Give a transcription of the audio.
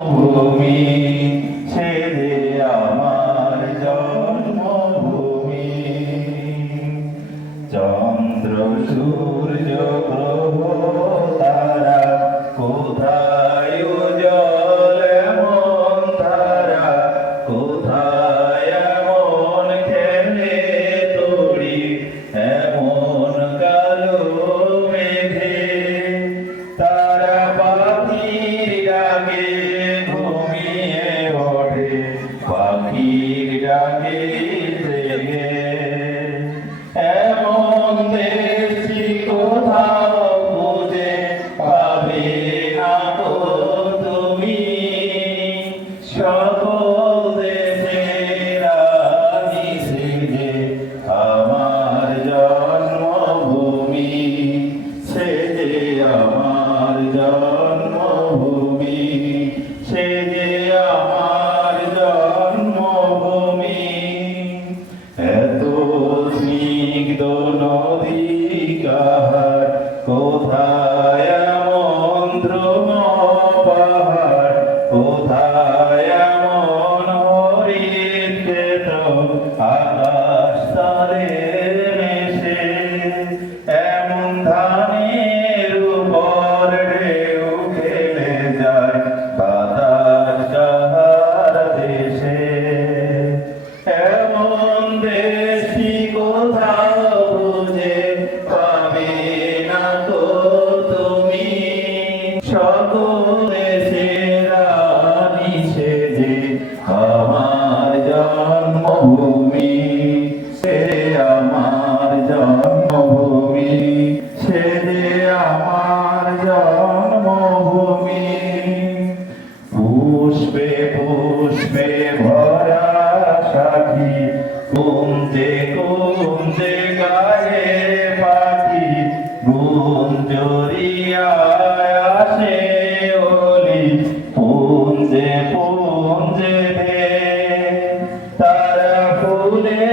ভূমি ছেড়ে আমার জন্মভূমি, চন্দ্র সূর্য গ্রহ তারা কোথায় উজ্জ্বল এমন তারা, কোথায় এমন খেলে তরি এমন কালো মেঘে, তারা পাখির ডাকে ঘুমিয়ে ওঠে, পাখির ডাকে জেগে। এমন দেশি কোথাও খুঁজে পাবে না তো তুমি, সকল দেশের রানী সেজে আমার জন্মভূমি, সেজে আমার জন্মভূমি, সেজে আমার জন্মভূমি। এত স্নিগ্ধ নদী কাহার, কোথায় এমন ধ্রুব পাহাড়, কোথায় এমন হরিণ ক্ষেত্র আকাশ তলে মেশে, এমন ধানের উপর ঢেউ খেলে যায় বাতাস কাহার দেশে। এমন দেশি কোথাও খুঁজে পাবে না তো তুমি, সকল দেশের রানী সেজে আমার জন্মভূমি, সে আমার জন্মভূমি, সেজে আমার জন্মভূমি। পুষ্পে পুষ্পে ভরা সাথী, কুঞ্জে কুঞ্জে গায়ে পাখি, গুঞ্জরিয়ায় আসে ওলি, পুঞ্জে পুঞ্জে তারা ফুলে